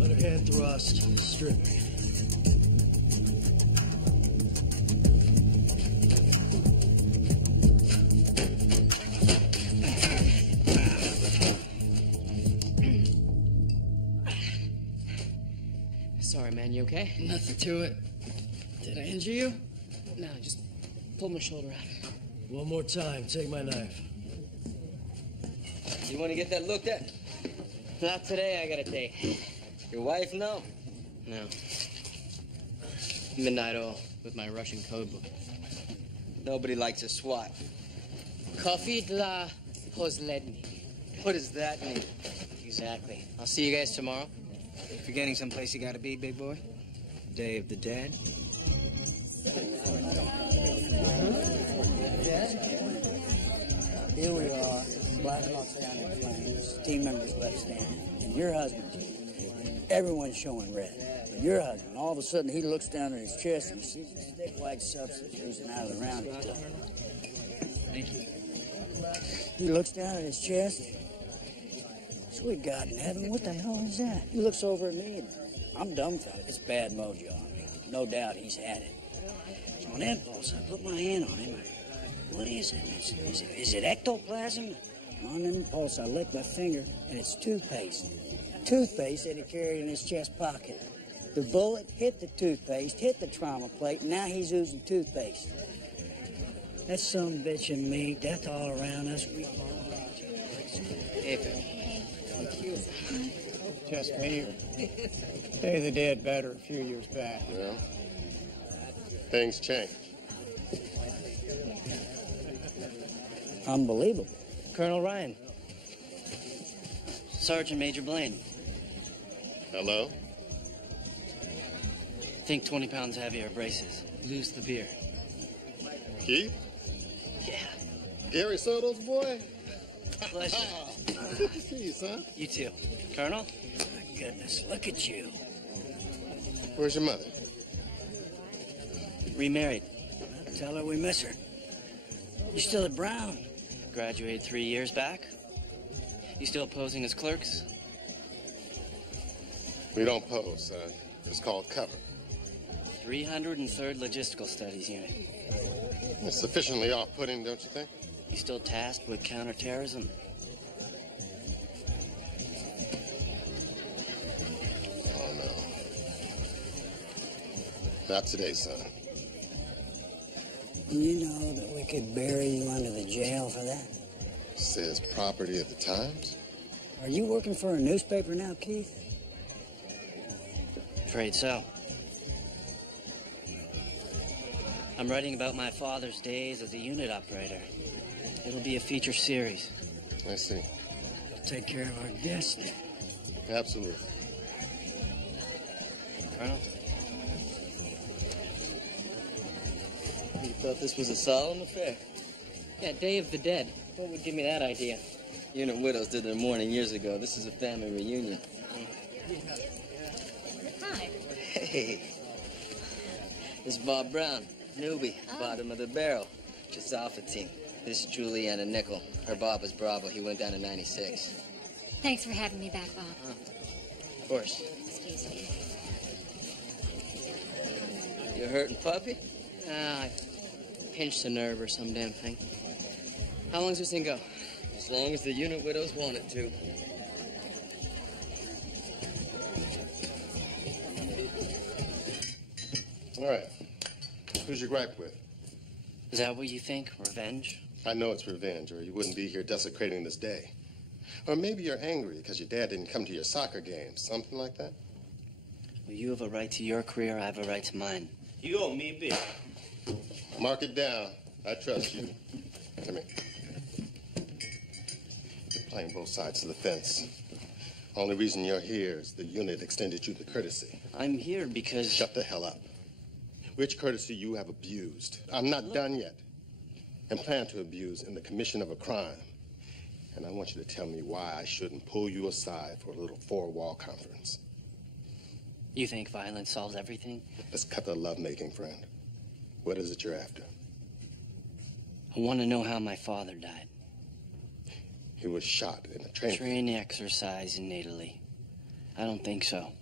Underhand thrust, stripping. Sorry, man, you okay? Nothing to it. Did I injure you? No, just pulled my shoulder out. One more time, take my knife. You want to get that looked at? Not today, I got a date. Your wife, no? No. Midnight oil with my Russian code book. Nobody likes a SWAT. Coffee dla posledny. What does that mean? Exactly. I'll see you guys tomorrow. Forgetting someplace you gotta be, big boy? Day of the Dead? Here we are, Black Hawk's down in flames, team members left standing, and your husband, everyone's showing red. But your husband, all of a sudden, he looks down at his chest and he sees this thick white substance oozing out of the rounded tip. Thank you. He looks down at his chest. Sweet God in heaven, what the hell is that? He looks over at me and I'm dumbfounded. It's bad mojo. I mean, no doubt he's had it. So on impulse, I put my hand on him. What is it? Is it ectoplasm? On impulse, I lick my finger, and it's toothpaste. Toothpaste that he carried in his chest pocket. The bullet hit the toothpaste, hit the trauma plate, and now he's oozing toothpaste. That son bitch and me, death all around us. We Just me or Day of the Dead better a few years back. Well, things change. Unbelievable. Colonel Ryan. Sergeant Major Blaine. Hello? Think 20 pounds heavier braces. Lose the beer. Keith? Yeah. Gary Soto's boy? Pleasure. Good to see you, son. You too. Colonel? My goodness, look at you. Where's your mother? Remarried. Tell her we miss her. You still at Brown? Graduated 3 years back. You still posing as clerks? We don't pose, son. It's called cover. 303rd Logistical Studies Unit. It's sufficiently off-putting, don't you think? You still tasked with counterterrorism? Oh, no. Not today, son. You know that we could bury you under the jail for that? Says property of the Times. Are you working for a newspaper now, Keith? Afraid so. I'm writing about my father's days as a unit operator. It'll be a feature series. I see. We'll take care of our guests. Absolutely. Colonel? You thought this was a solemn affair? Yeah, Day of the Dead. What would give me that idea? Unit widows did their mourning years ago. This is a family reunion. Hi. Hey. This is Bob Brown, newbie, bottom of the barrel. Just Alpha team. This is Juliana Nickel. Her Bob is Bravo. He went down in 96. Thanks for having me back, Bob. Of course. Excuse me. You hurting, puppy? I pinched a nerve or some damn thing. How long does this thing go? As long as the unit widows want it to. All right. Who's your gripe with? Is that what you think? Revenge? I know it's revenge, or you wouldn't be here desecrating this day. Or maybe you're angry because your dad didn't come to your soccer game. Something like that? Well, you have a right to your career, I have a right to mine. You owe me big. Mark it down. I trust you. Come here. You're playing both sides of the fence. Only reason you're here is the unit extended you the courtesy. I'm here because... Shut the hell up. Which courtesy you have abused. I'm not done yet. And plan to abuse in the commission of a crime. And I want you to tell me why I shouldn't pull you aside for a little four-wall conference. You think violence solves everything? Let's cut the lovemaking, friend. What is it you're after? I want to know how my father died. He was shot in a train. Train exercise in Italy. I don't think so.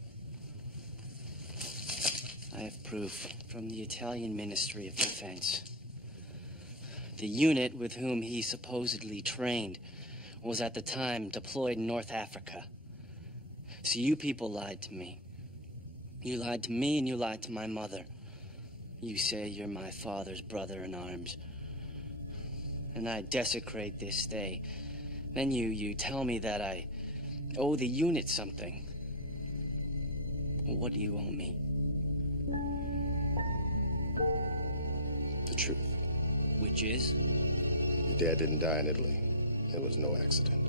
I have proof from the Italian Ministry of Defense. The unit with whom he supposedly trained was at the time deployed in North Africa. So you people lied to me. You lied to me and you lied to my mother. You say you're my father's brother in arms. And I desecrate this day. Then you tell me that I owe the unit something. Well, what do you owe me? The truth. Which is? Your dad didn't die in Italy. It was no accident.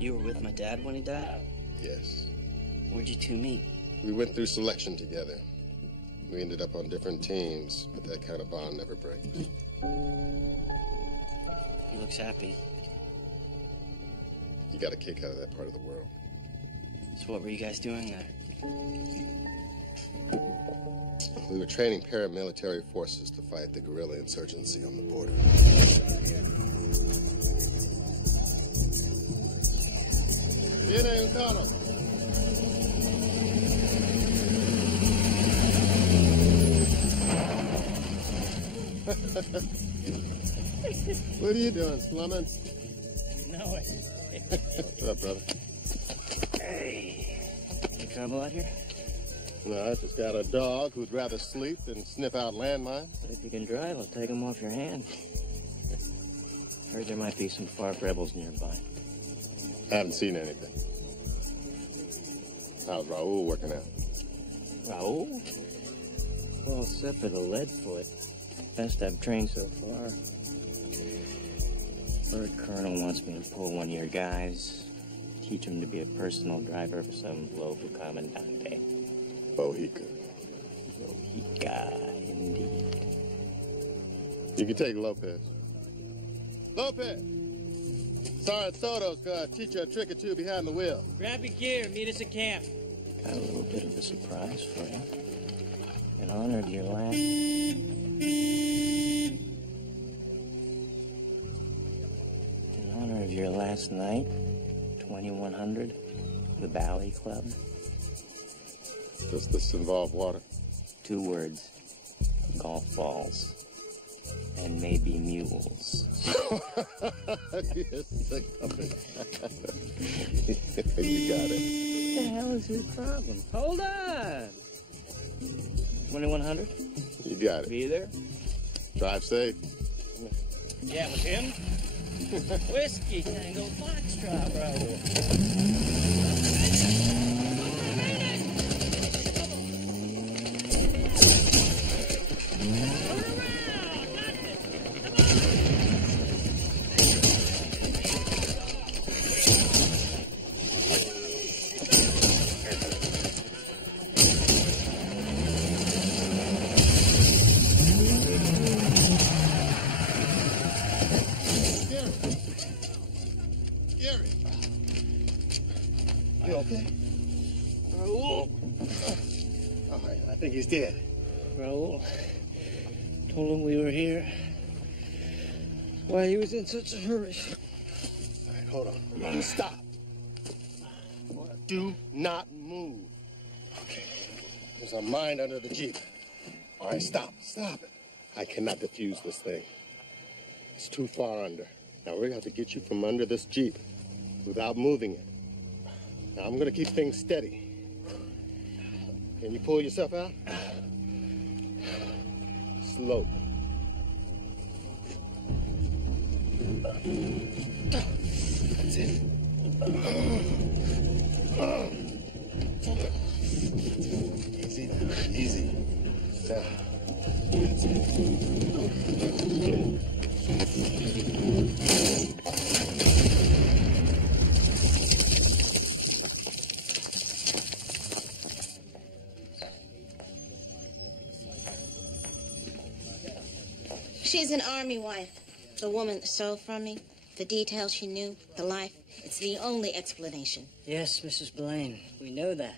You were with my dad when he died? Yes. Where'd you two meet? We went through selection together. We ended up on different teams, but that kind of bond never breaks. He looks happy. You got a kick out of that part of the world. So what were you guys doing there? We were training paramilitary forces to fight the guerrilla insurgency on the border. Viene un carro. What are you doing, slumming? No way. What's up, brother? Hey. Any trouble out here? No, I just got a dog who'd rather sleep than sniff out landmines. But if you can drive, I'll take them off your hands. Heard there might be some FARC rebels nearby. I haven't seen anything. How's Raul working out? Raul? Well, except for the lead foot. Best I've trained so far. Bird Colonel wants me to pull one of your guys, teach him to be a personal driver for some local commandante. Bohica. Bohica, indeed. You can take Lopez. Lopez! Sergeant Soto's gonna teach you a trick or two behind the wheel. Grab your gear, meet us at camp. Got a little bit of a surprise for you. In honor of your last... In honor of your last night, 2100, the Bowie Club. Does this involve water? 2 words. Golf balls. And maybe mules. You're sick of it. You got it. What the hell is your problem? Hold on! 2100? You got it. Be there? Drive safe. Yeah, with him? Whiskey Tango Foxtrot, Raul. You okay? Raul! Oh, I think he's dead. Raul. Told him we were here. Why he was in such a hurry. All right, hold on. Stop. Do not move. Okay. There's a mine under the Jeep. All right, stop. Stop it. I cannot defuse this thing. It's too far under. Now, we're going to have to get you from under this Jeep without moving it. Now, I'm going to keep things steady. Can you pull yourself out? Slowly. Easy now, easy. Now, that's it. She's an army wife. The woman that stole from me, the details she knew, the life. It's the only explanation. Yes, Mrs. Blaine, we know that.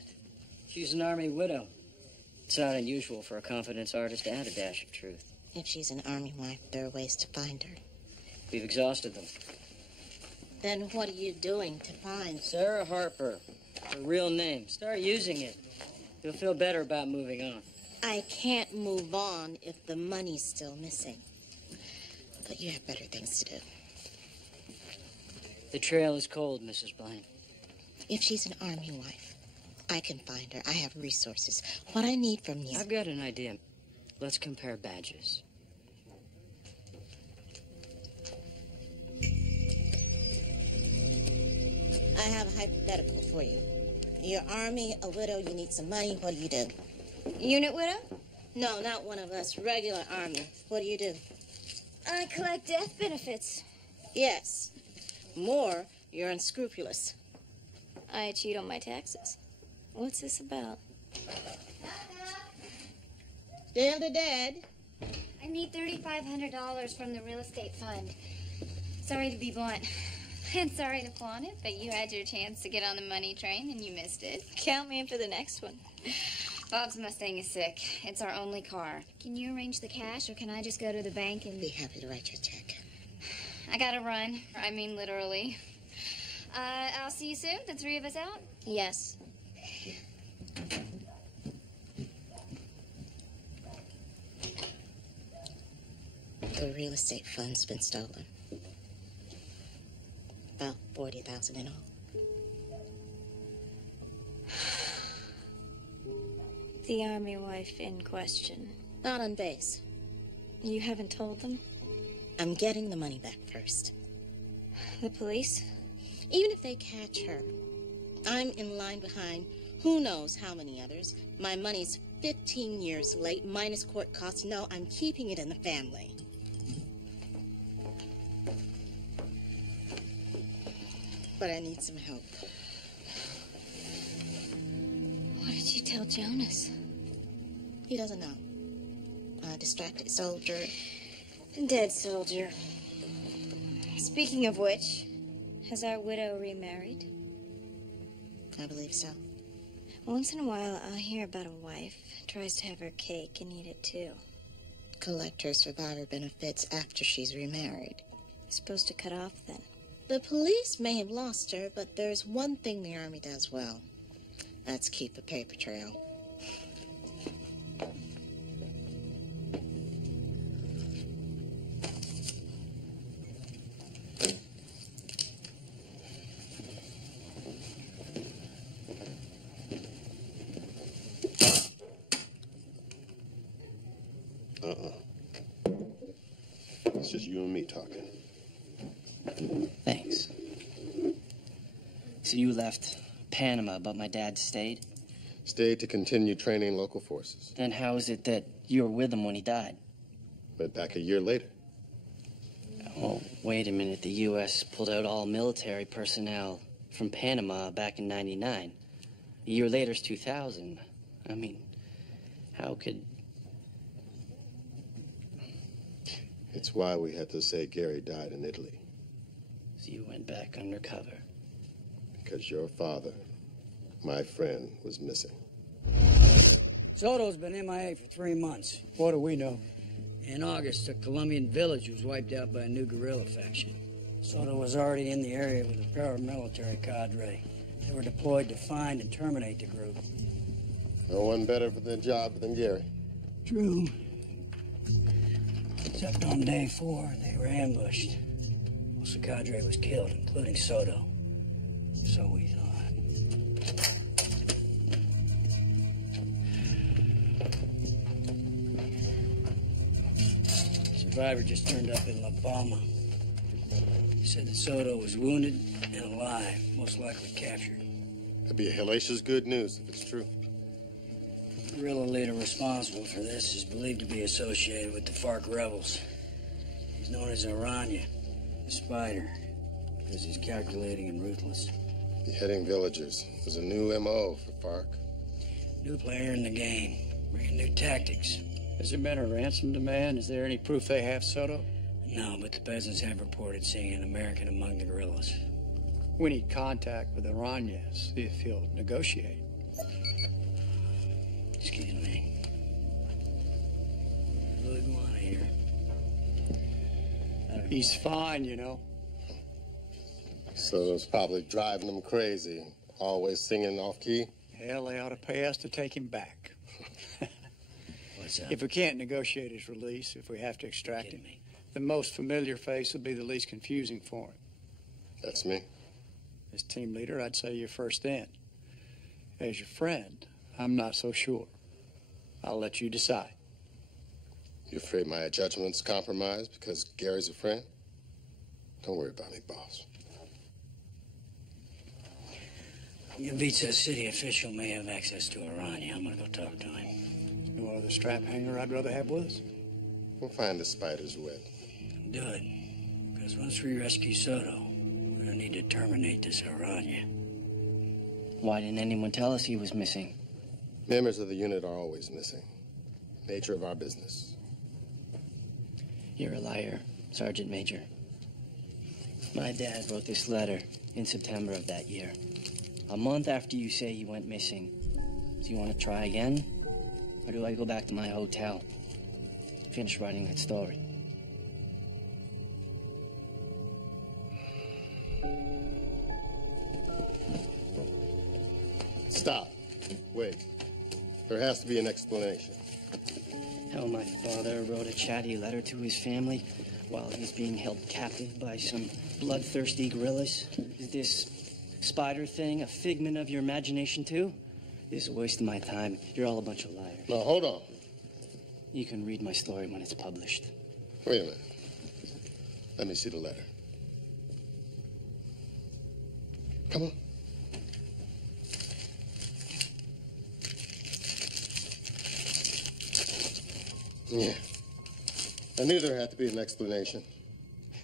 She's an army widow. It's not unusual for a confidence artist to add a dash of truth. If she's an army wife, there are ways to find her. We've exhausted them. Then what are you doing to find? Sarah Harper, her real name. Start using it. You'll feel better about moving on. I can't move on if the money's still missing. But you have better things to do. The trail is cold, Mrs. Blaine. If she's an army wife, I can find her. I have resources. What I need from you... I've got an idea. Let's compare badges. I have a hypothetical for you. You're army, a widow, you need some money. What do you do? Unit widow? No, not one of us. Regular army. What do you do? I collect death benefits. Yes. More, you're unscrupulous. I cheat on my taxes. What's this about? Still the dead. I need $3,500 from the real estate fund. Sorry to be blunt. And sorry to flaunt it, but you had your chance to get on the money train and you missed it. Count me in for the next one. Bob's Mustang is sick. It's our only car. Can you arrange the cash, or can I just go to the bank and... Be happy to write your check. I gotta run. I mean, literally. I'll see you soon? The three of us out? Yes. The real estate fund's been stolen. About $40,000 in all. The army wife in question. Not on base. You haven't told them? I'm getting the money back first. The police? Even if they catch her, I'm in line behind who knows how many others. My money's 15 years late, minus court costs. No, I'm keeping it in the family. But I need some help. What did you tell Jonas? He doesn't know. A distracted soldier. Dead soldier. Speaking of which, has our widow remarried? I believe so. Once in a while, I'll hear about a wife tries to have her cake and eat it too. Collect her survivor benefits after she's remarried. Supposed to cut off then. The police may have lost her, but there's one thing the Army does well. That's keep a paper trail. It's just you and me talking. Thanks. So you left Panama, but my dad stayed? Stayed to continue training local forces. Then how is it that you were with him when he died? But back a year later. Oh, wait a minute. The U.S. pulled out all military personnel from Panama back in '99. A year later's 2000. I mean, how could... It's why we had to say Gary died in Italy. So you went back undercover? Because your father, my friend, was missing. Soto's been MIA for 3 months. What do we know? In August, a Colombian village was wiped out by a new guerrilla faction. Soto was already in the area with a paramilitary cadre. They were deployed to find and terminate the group. No one better for the job than Gary. True. Except on day 4, they were ambushed. Most of the cadre was killed, including Soto. So we thought. Survivor just turned up in La Palma. He said that Soto was wounded and alive, most likely captured. That'd be hellacious good news if it's true. The guerrilla leader responsible for this is believed to be associated with the FARC rebels. He's known as Aranya, the Spider, because he's calculating and ruthless. Beheading villagers is a new MO for FARC. New player in the game, bringing new tactics. Has there been a ransom demand? Is there any proof they have Soto? No, but the peasants have reported seeing an American among the guerrillas. We need contact with Aranya, see if he'll negotiate. Excuse me. Really go on here. He's fine, you know. Soto's probably driving them crazy, always singing off key. Hell, they ought to pay us to take him back. What's up? If we can't negotiate his release, if we have to extract him, the most familiar face will be the least confusing for him. That's me. As team leader, I'd say you're first in. As your friend, I'm not so sure. I'll let you decide. You afraid my judgment's compromised because Gary's a friend? Don't worry about me, boss. Yavitsa, city official, may have access to Aranya. I'm gonna go talk to him. No other strap hanger I'd rather have with us? We'll find the spider's web. Do it. Because once we rescue Soto, we're gonna need to terminate this Aranya. Why didn't anyone tell us he was missing? Members of the unit are always missing. Nature of our business. You're a liar, Sergeant Major. My dad wrote this letter in September of that year. A month after you say he went missing. Do you want to try again? Or do I go back to my hotel? Finish writing that story. Stop. Wait. There has to be an explanation. How my father wrote a chatty letter to his family while he's being held captive by some bloodthirsty guerrillas. Is this spider thing a figment of your imagination, too? This is a waste of my time. You're all a bunch of liars. No, hold on. You can read my story when it's published. Wait a minute. Let me see the letter. Come on. Yeah. I knew there had to be an explanation.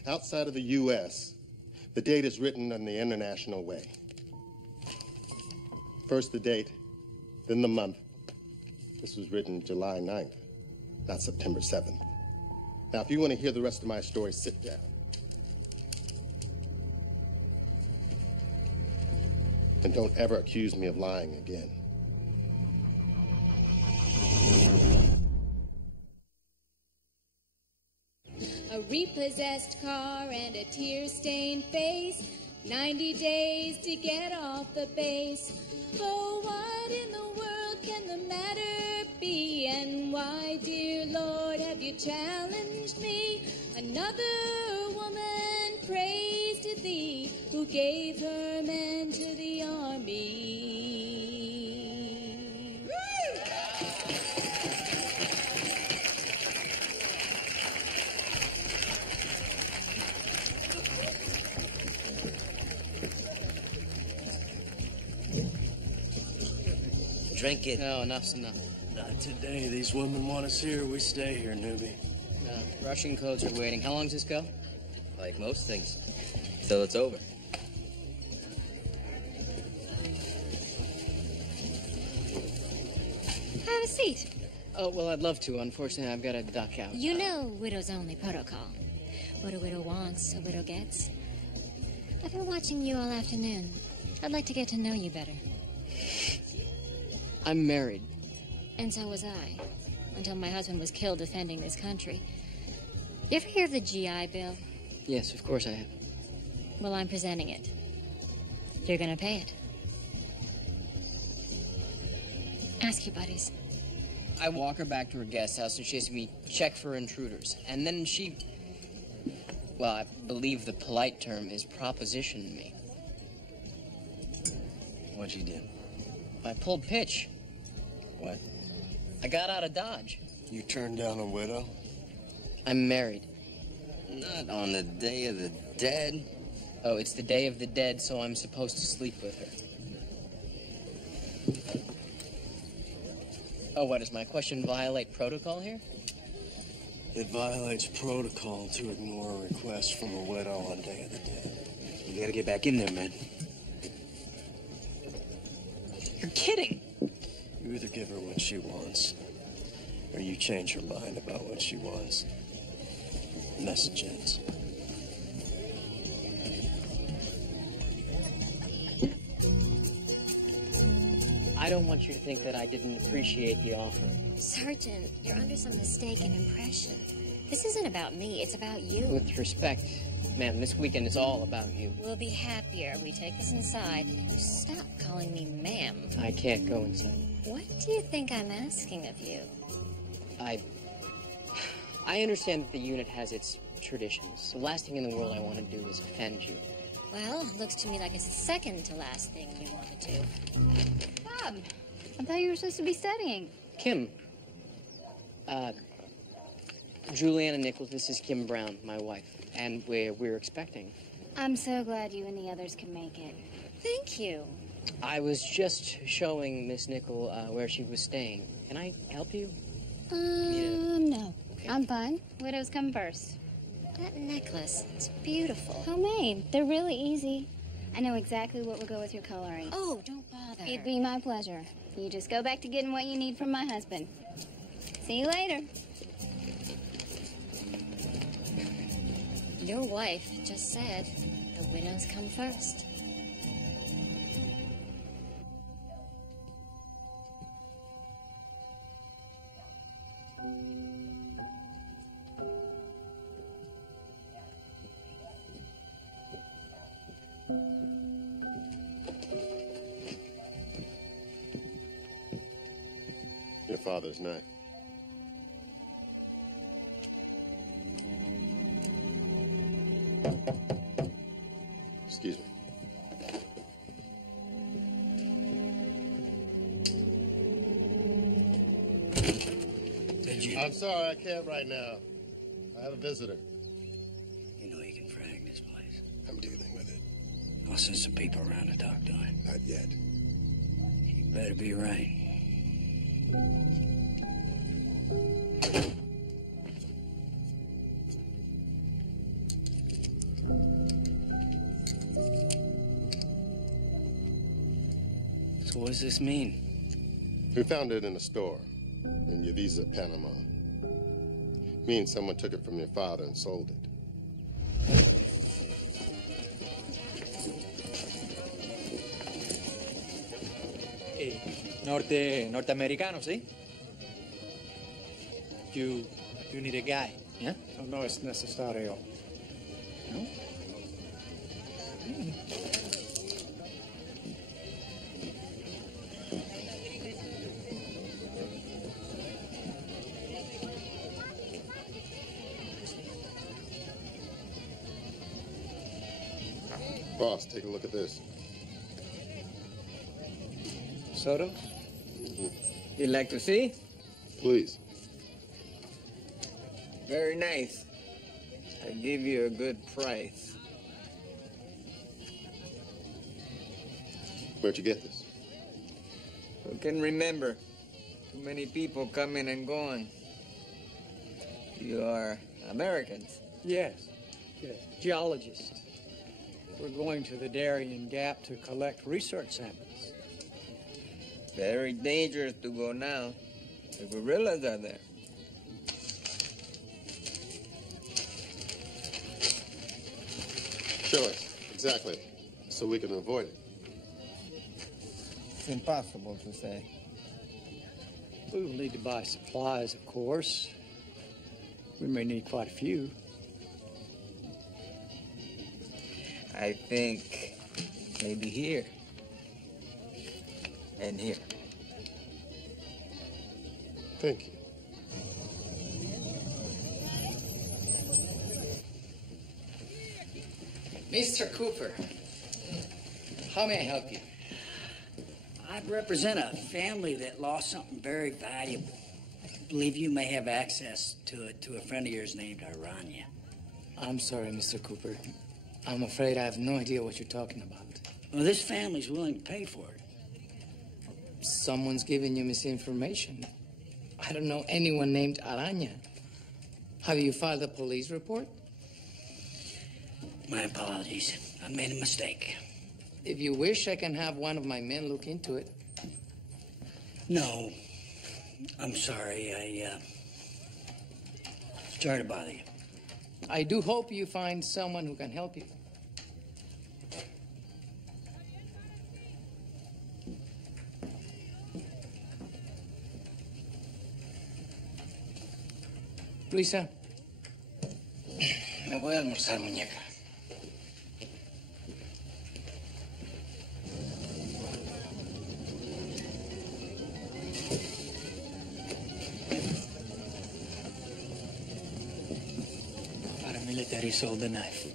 Outside of the U.S., the date is written in the international way. First the date, then the month. This was written July 9th, not September 7th. Now, if you want to hear the rest of my story, sit down. And don't ever accuse me of lying again. A repossessed car and a tear-stained face. 90 days to get off the base. Oh, what in the world can the matter be? And why, dear Lord, have you challenged me? Another woman prays to thee, who gave her men to the army. Drink it. No, enough's enough. Not today. These women want us here. We stay here, newbie. No, Russian codes are waiting. How long does this go? Like most things. Till it's over. Have a seat. Oh, well, I'd love to. Unfortunately, I've got to duck out. You know widow's only protocol. What a widow wants, a widow gets. I've been watching you all afternoon. I'd like to get to know you better. I'm married. And so was I, until my husband was killed defending this country. You ever hear of the GI Bill? Yes, of course I have. Well, I'm presenting it. You're gonna pay it. Ask your buddies. I walk her back to her guest house and she has me check for intruders. And then she, well, I believe the polite term is propositioned me. What'd you do? I pulled pitch. What? I got out of Dodge. You turned down a widow? I'm married. Not on the Day of the Dead. Oh, it's the Day of the Dead, so I'm supposed to sleep with her. Oh, what, does my question violate protocol here? It violates protocol to ignore a request from a widow on Day of the Dead. You gotta get back in there, man. You're kidding. You either give her what she wants, or you change her mind about what she wants. Message ends. I don't want you to think that I didn't appreciate the offer. Sergeant, you're under some mistaken impression. This isn't about me, it's about you. With respect, ma'am, this weekend is all about you. We'll be happier. We take this inside, and you stop calling me ma'am. I can't go inside. What do you think I'm asking of you? I understand that the unit has its traditions. The last thing in the world I want to do is offend you. Well, it looks to me like it's the second to last thing you want to do. Bob, I thought you were supposed to be studying. Kim. Juliana Nichols, this is Kim Brown, my wife. And we're expecting. I'm so glad you and the others can make it. Thank you. I was just showing Miss Nichol where she was staying. Can I help you? No. Okay. I'm fine. Widows come first. That necklace, it's beautiful. Homemade. They're really easy. I know exactly what will go with your coloring. Oh, don't bother. It'd be my pleasure. You just go back to getting what you need from my husband. See you later. Your wife just said the widows come first. Your father's knife. Excuse me. I'm sorry, I can't right now. I have a visitor. You know you can frag this place. I'm dealing with it. I'll send some people around to talk to him. Not yet. You better be right. So what does this mean? We found it in a store in Yavisa, Panama. Means someone took it from your father and sold it. Norteamericano, ¿sí? You need a guy. Yeah? Oh, no es necesario. No? Boss, take a look at this. Soto? You'd like to see? Please. Very nice. I give you a good price. Where'd you get this? Who can remember? Too many people coming and going. You are Americans. Yes. Geologist. We're going to the Darien Gap to collect research samples. Very dangerous to go now. The gorillas are there. Show us. Exactly. So we can avoid it. It's impossible to say. We will need to buy supplies, of course. We may need quite a few. I think maybe here. And here. Thank you. Mr. Cooper, how may I help you? I represent a family that lost something very valuable. I believe you may have access to it to a friend of yours named Aranya. I'm sorry, Mr. Cooper. I'm afraid I have no idea what you're talking about. Well, this family's willing to pay for it. Someone's giving you misinformation. I don't know anyone named Araña. Have you filed a police report? My apologies. I made a mistake. If you wish, I can have one of my men look into it. No. I'm sorry. Sorry to bother you. I do hope you find someone who can help you. Luisa, me voy a almorzar, muñeca. Paramilitary sold the knife.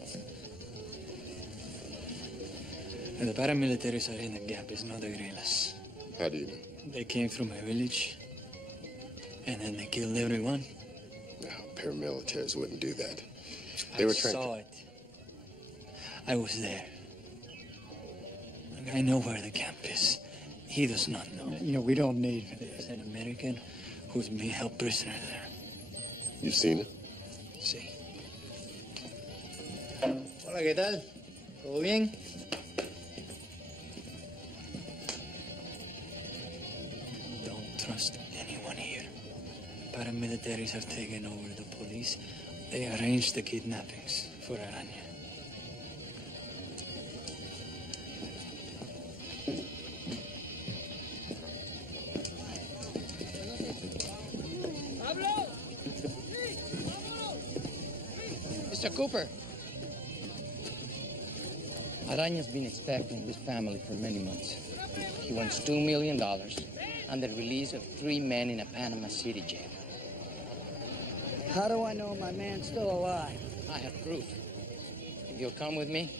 And the paramilitaries are in the gap, it's not the guerrillas. How do you know? They came from a village, and then they killed everyone. No, paramilitaries wouldn't do that. They were trying saw it. I was there. I know where the camp is. He does not know. You know, we don't need... There's an American who's being held prisoner there. You've seen it? Sí. Hola, ¿qué tal? ¿Todo bien? Don't trust anyone here. Paramilitaries have taken over the police. They arranged the kidnappings for Araña. Mr. Cooper. Araña's been expecting this family for many months. He wants $2 million and the release of 3 men in a Panama City jail. How do I know my man's still alive? I have proof. If you'll come with me.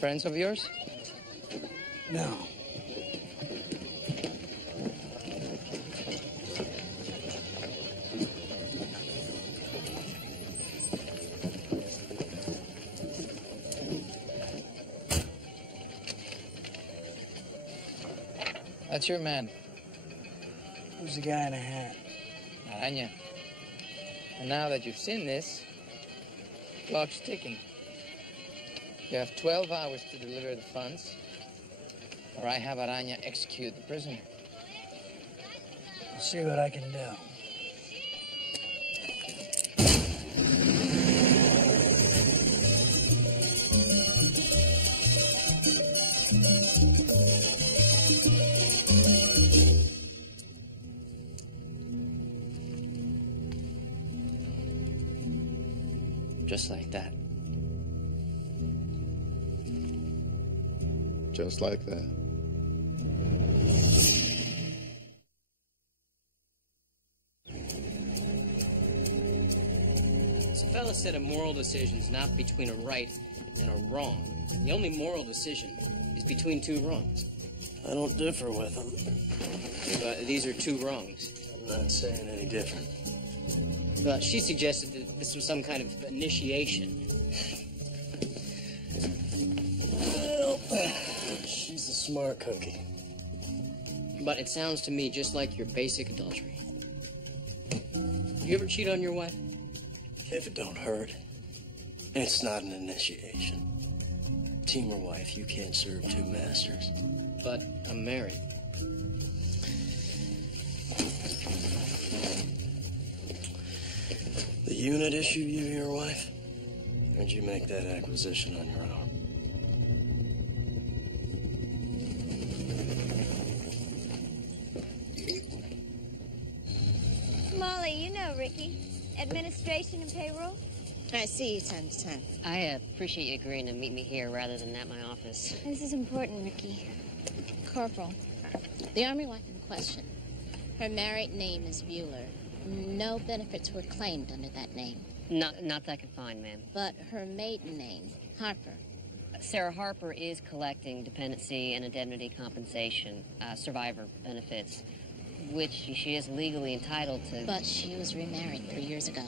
Friends of yours? No. That's your man. Who's the guy in a hat? Araña. And now that you've seen this, clock's ticking. You have 12 hours to deliver the funds, or I have Araña execute the prisoner. I'll see what I can do. Just like that. Just like that. This fella said a moral decision is not between a right and a wrong. The only moral decision is between 2 wrongs. I don't differ with him. But these are 2 wrongs. I'm not saying any different. Well, she suggested that this was some kind of initiation. Well, she's a smart cookie. But it sounds to me just like your basic adultery. You ever cheat on your wife? If it don't hurt, it's not an initiation. Team or wife, you can't serve 2 masters. But I'm married. The unit issued you your wife? Or did you make that acquisition on your own? Molly, you know Ricky. Administration and payroll? I see you time to time. I appreciate you agreeing to meet me here rather than at my office. This is important, Ricky. Corporal, the Army wife in question. Her married name is Bueller. No benefits were claimed under that name. Not that I can find, ma'am. But her maiden name, Harper. Sarah Harper is collecting dependency and indemnity compensation, survivor benefits, which she is legally entitled to. But she was remarried 3 years ago.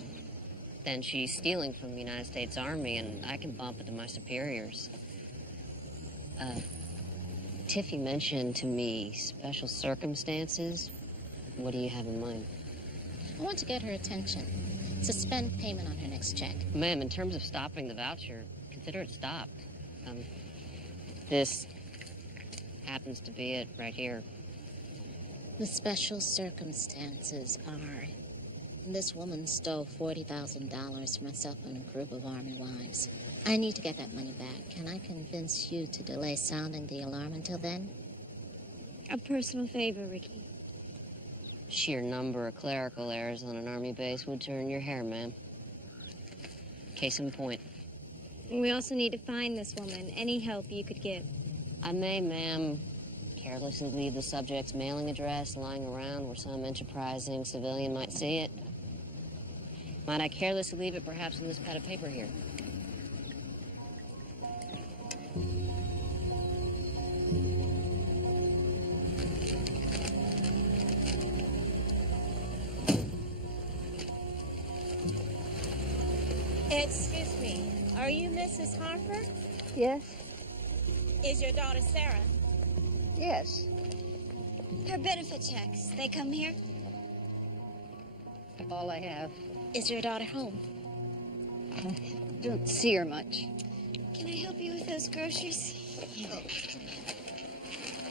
then she's stealing from the United States Army, and I can bump it to my superiors. Tiffy mentioned to me special circumstances. What do you have in mind? I want to get her attention. Suspend payment on her next check. Ma'am, in terms of stopping the voucher, consider it stopped. This happens to be it right here. The special circumstances are... This woman stole $40,000 from myself and a group of Army wives. I need to get that money back. Can I convince you to delay sounding the alarm until then? A personal favor, Ricky. Sheer number of clerical errors on an Army base would turn your hair, ma'am. Case in point. We also need to find this woman. Any help you could give. I may, ma'am, carelessly leave the subject's mailing address lying around where some enterprising civilian might see it. Might I carelessly leave it perhaps in this pad of paper here? Excuse me, are you Mrs. Harper? Yes? Is your daughter Sarah? Yes. Her benefit checks, they come here? All I have. Is your daughter home? I don't see her much. Can I help you with those groceries?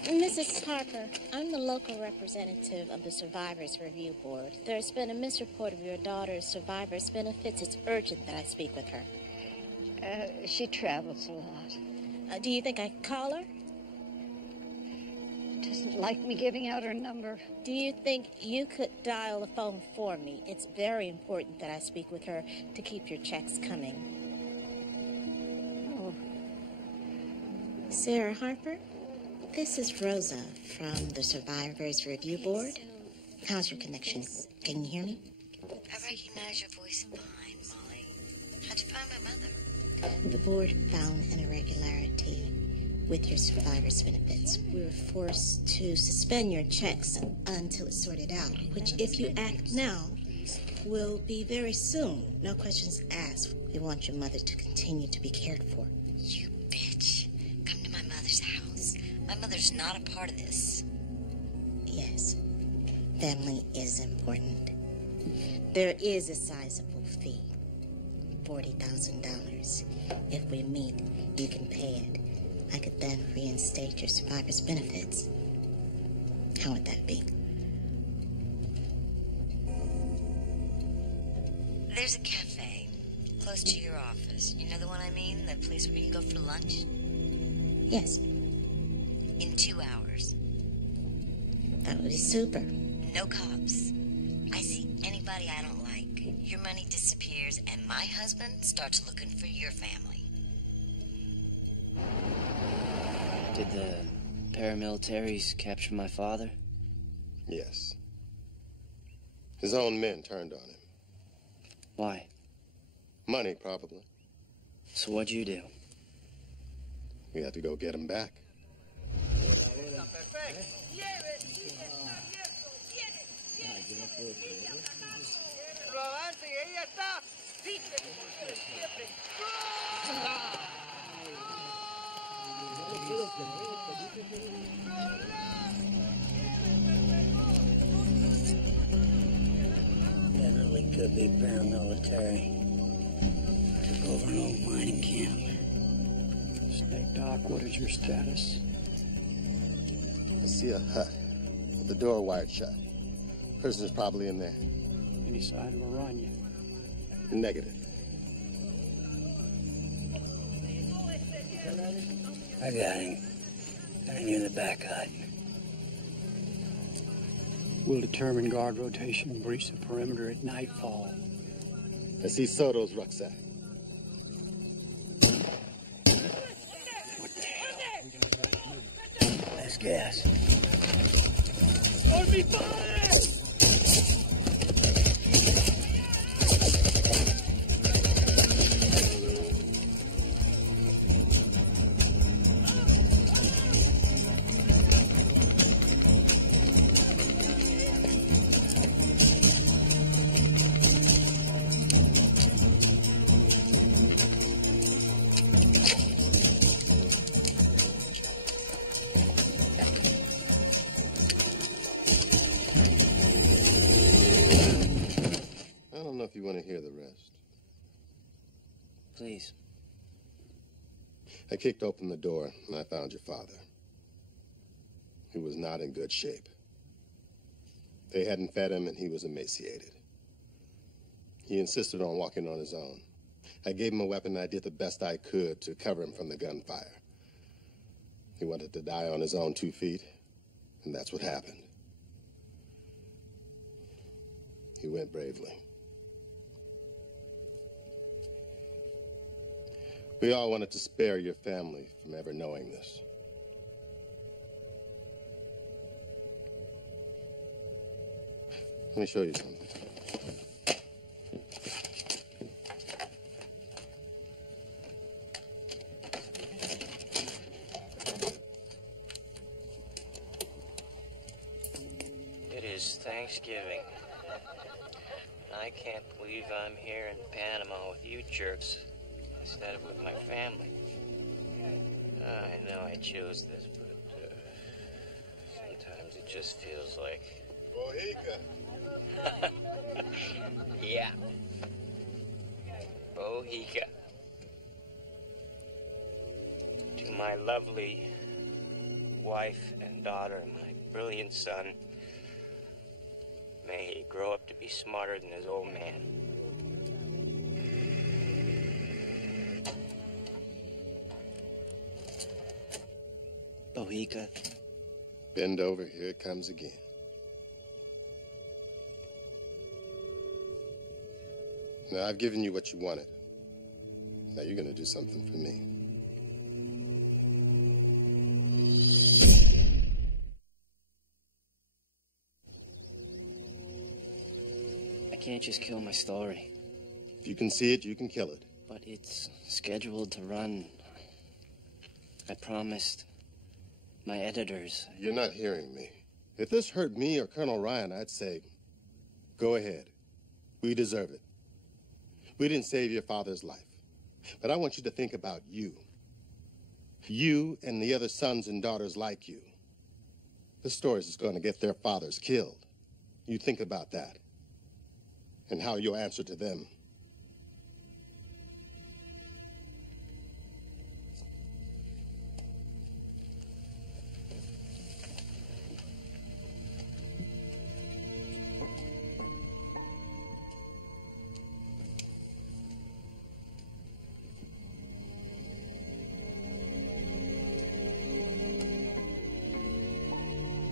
Mrs. Harper, I'm the local representative of the Survivors Review Board. There's been a misreport of your daughter's survivors' benefits. It's urgent that I speak with her. She travels a lot. Do you think I could call her? Doesn't like me giving out her number. Do you think you could dial the phone for me? It's very important that I speak with her to keep your checks coming. Oh. Sarah Harper, this is Rosa from the Survivors Review Board. How's your connection? Can you hear me? I recognize your voice fine, Molly. How'd you find my mother? The board found an irregularity with your survivors' benefits. We were forced to suspend your checks until it's sorted out, which, if you act now, will be very soon. No questions asked. We want your mother to continue to be cared for. You bitch. Come to my mother's house. My mother's not a part of this. Yes, family is important. There is a sizable fee, $40,000. If we meet, you can pay it. I could then reinstate your survivor's benefits. How would that be? There's a cafe close to your office. You know the one I mean? That place where you go for lunch? Yes. In 2 hours. That would be super. No cops. I see anybody I don't like. Your money disappears, and my husband starts looking for your family. Did the paramilitaries capture my father? Yes. His own men turned on him. Why? Money, probably. So what'd you do? We had to go get him back. Definitely could be paramilitary. Took over an old mining camp. Snake Doc, what is your status? I see a hut with the door wired shut. Prisoner's probably in there. Any sign of a run yet? Negative. I got him. Down near the back hut. We'll determine guard rotation and breach the perimeter at nightfall. I see Soto's rucksack. That's gas. Don't be fired! want to hear the rest? Please. I kicked open the door, and I found your father. He was not in good shape. They hadn't fed him, and he was emaciated. He insisted on walking on his own. I gave him a weapon, and I did the best I could to cover him from the gunfire. He wanted to die on his own 2 feet, and that's what happened. He went bravely. We all wanted to spare your family from ever knowing this. Let me show you something. It is Thanksgiving. And I can't believe I'm here in Panama with you jerks instead of with my family. I know I chose this, but sometimes it just feels like... Mojica. Yeah. Mojica. To my lovely wife and daughter, my brilliant son, may he grow up to be smarter than his old man. Mojica. Bend over, here it comes again. Now, I've given you what you wanted. Now you're gonna do something for me. I can't just kill my story. If you can see it, you can kill it. But it's scheduled to run. I promised my editors. You're not hearing me. If this hurt me or Colonel Ryan, I'd say, go ahead. We deserve it. We didn't save your father's life. But I want you to think about you. You and the other sons and daughters like you. This story is going to get their fathers killed. You think about that. And how you'll answer to them.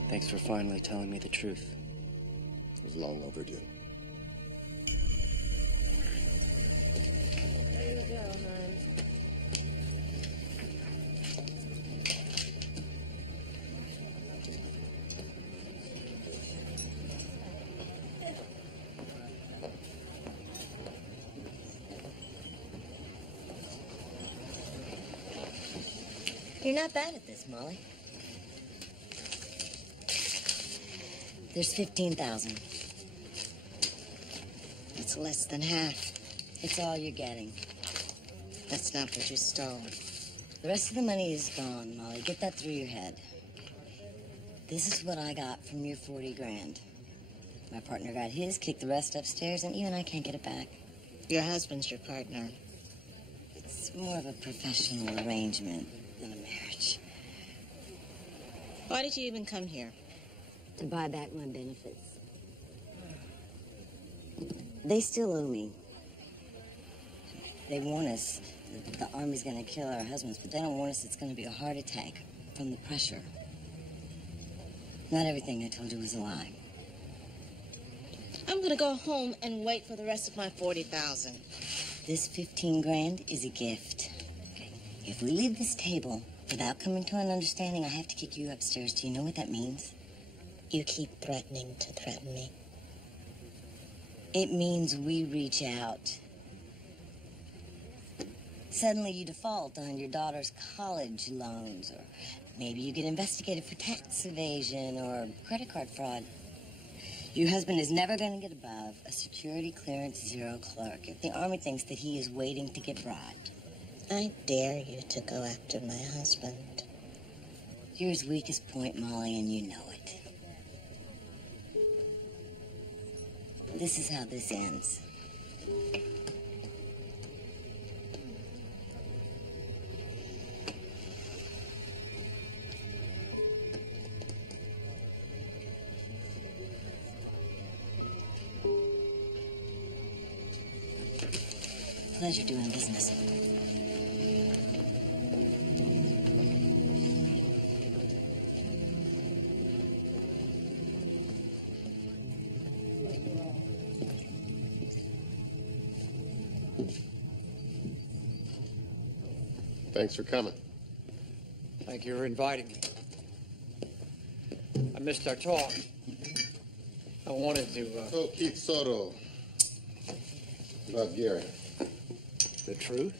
Thanks for finally telling me the truth. It was long overdue. There you go, hon. You're not bad at this, Molly. There's 15,000. It's less than half. It's all you're getting. That's not what you stole. The rest of the money is gone, Molly. Get that through your head. This is what I got from your 40 grand. My partner got his, kicked the rest upstairs, and even I can't get it back. Your husband's your partner. It's more of a professional arrangement than a marriage. Why did you even come here? To buy back my benefits. They still owe me. They warn us that the Army's gonna kill our husbands, but they don't warn us it's gonna be a heart attack from the pressure. Not everything I told you was a lie. I'm gonna go home and wait for the rest of my 40,000. This 15 grand is a gift. Okay. If we leave this table without coming to an understanding, I have to kick you upstairs. Do you know what that means? You keep threatening to threaten me. It means we reach out. Suddenly you default on your daughter's college loans, or maybe you get investigated for tax evasion or credit card fraud. Your husband is never going to get above a security clearance 0 clerk if the Army thinks that he is waiting to get bribed. I dare you to go after my husband. You're his weakest point, Molly, and you know it. This is how this ends. Pleasure doing business. Thanks for coming. Thank you for inviting me. I missed our talk. I wanted to, So, Keith Soto, about Gary. The truth?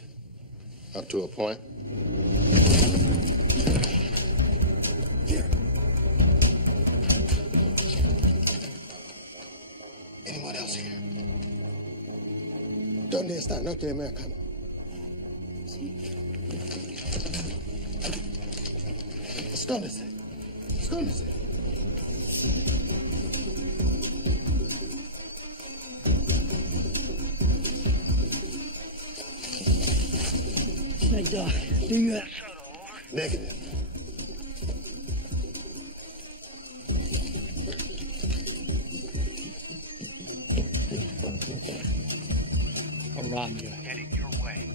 Up to a point. Anyone else here? ¿Dónde está? No te American. Escóndese. Escóndese. Hey, Doc, do you have... Negative. I'll rob you. Heading your way.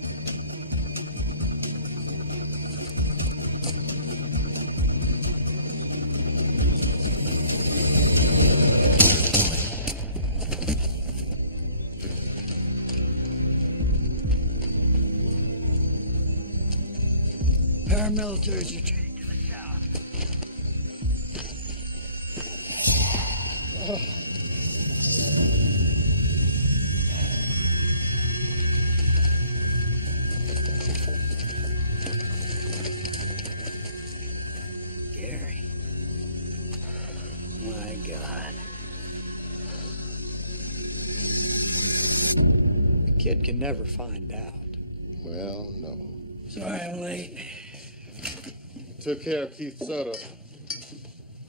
Paramilitaries retreating to the south. Gary. My God. The kid can never find out. Well, no. Sorry I'm late. Took care of Keith Soto.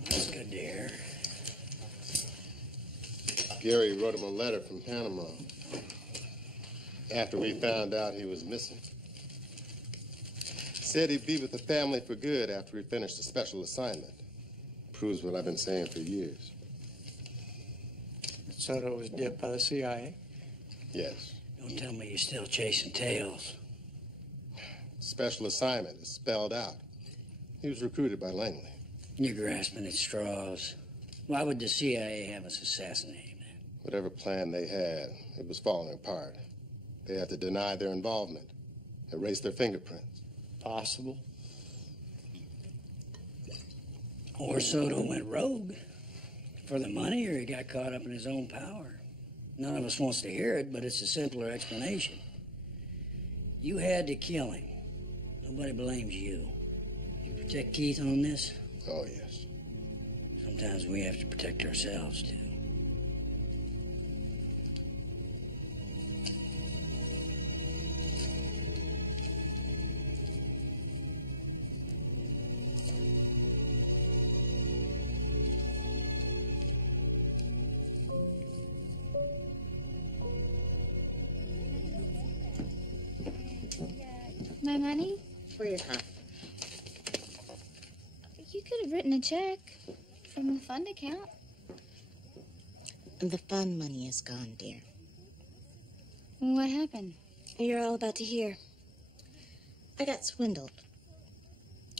That's good to hear. Gary wrote him a letter from Panama after we found out he was missing. Said he'd be with the family for good after he finished a special assignment. Proves what I've been saying for years. Soto was dipped by the CIA? Yes. Don't tell me you're still chasing tails. Special assignment is spelled out. He was recruited by Langley. You're grasping at straws. Why would the CIA have us assassinate him? Whatever plan they had, it was falling apart. They had to deny their involvement, erase their fingerprints. Possible. Or Soto went rogue. For the money, or he got caught up in his own power. None of us wants to hear it, but it's a simpler explanation. You had to kill him. Nobody blames you. Did you protect Keith on this? Oh, yes. Sometimes we have to protect ourselves, too. My money? For your huh? You could have written a check from the fund account. The fund money is gone, dear. What happened? You're all about to hear. I got swindled.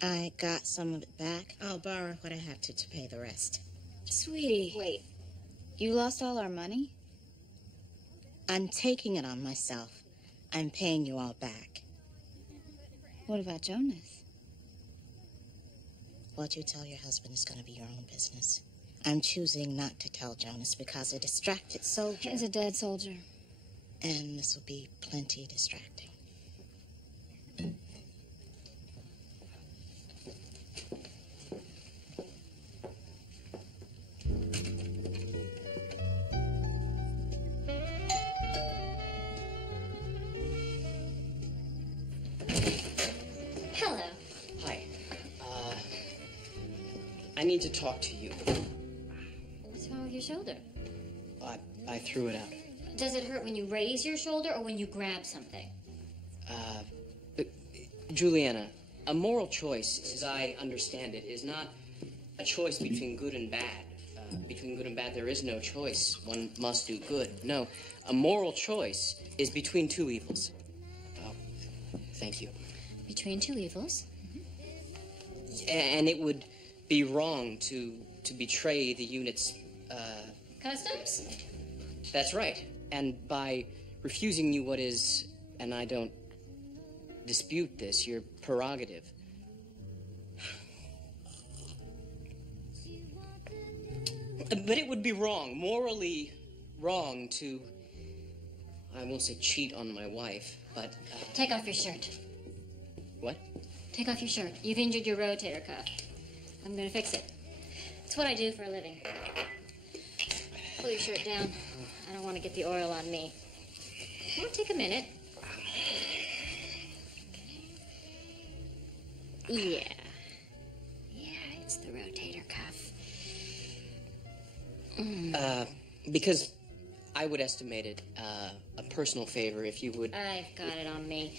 I got some of it back. I'll borrow what I have to pay the rest. Sweetie. Wait. You lost all our money? I'm taking it on myself. I'm paying you all back. What about Jonas? What you tell your husband is going to be your own business. I'm choosing not to tell Jonas because a distracted soldier... He's a dead soldier. And this will be plenty distracting. Hello. Hi. I need to talk to you. What's wrong with your shoulder? I threw it out. Does it hurt when you raise your shoulder or when you grab something? Juliana, a moral choice, as I understand it, is not a choice between good and bad. Between good and bad, there is no choice. One must do good. No, a moral choice is between two evils. Oh, thank you. Between two evils? And it would be wrong to betray the unit's... Customs? That's right. And by refusing you what is, and I don't dispute this, your prerogative. But it would be wrong, morally wrong to, I won't say cheat on my wife, but... Take off your shirt. What? Take off your shirt. You've injured your rotator cuff. I'm gonna fix it. It's what I do for a living. Pull your shirt down. I don't want to get the oil on me. Won't take a minute. Yeah. Yeah, it's the rotator cuff. Because I would estimate it a personal favor if you would... I've got it on me.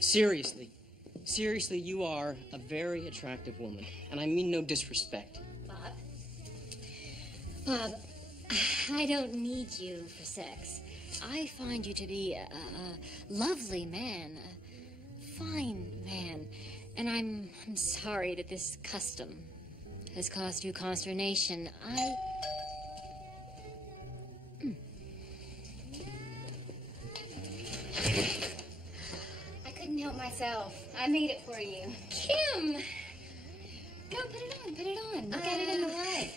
Seriously, you are a very attractive woman, and I mean no disrespect. Bob, I don't need you for sex. I find you to be a lovely man, a fine man, and I'm sorry that this custom has caused you consternation. I couldn't help myself. I made it for you. Kim! Go, put it on. Look at it in the light.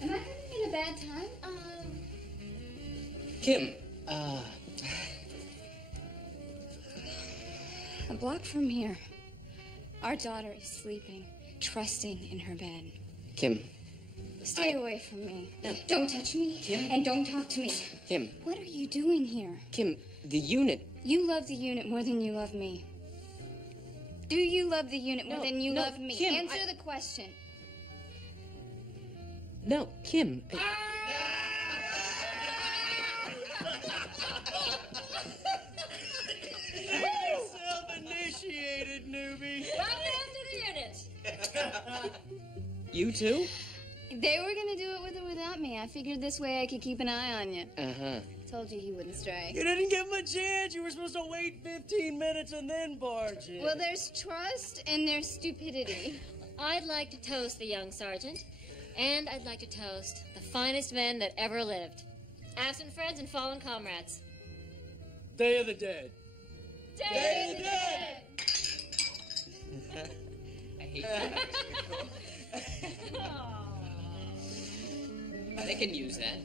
Am I having a bad time? Kim, A block from here, our daughter is sleeping, trusting in her bed. Kim. Stay away from me. No. Don't touch me. Kim? And don't talk to me. Kim. What are you doing here? Kim, the unit... You love the unit more than you love me. Do you love the unit more than you love me? Kim, Answer the question. No, Kim. Self-initiated, newbie. Right after the unit. You too? They were gonna do it with or without me. I figured this way I could keep an eye on you. Uh-huh. Told you he wouldn't stray. You didn't give him a chance. You were supposed to wait 15 minutes and then barge in. Well, there's trust and there's stupidity. I'd like to toast the young sergeant, and I'd like to toast the finest men that ever lived. Absent friends and fallen comrades. Day of the Dead. Day of the Dead! I hate that. They can use that.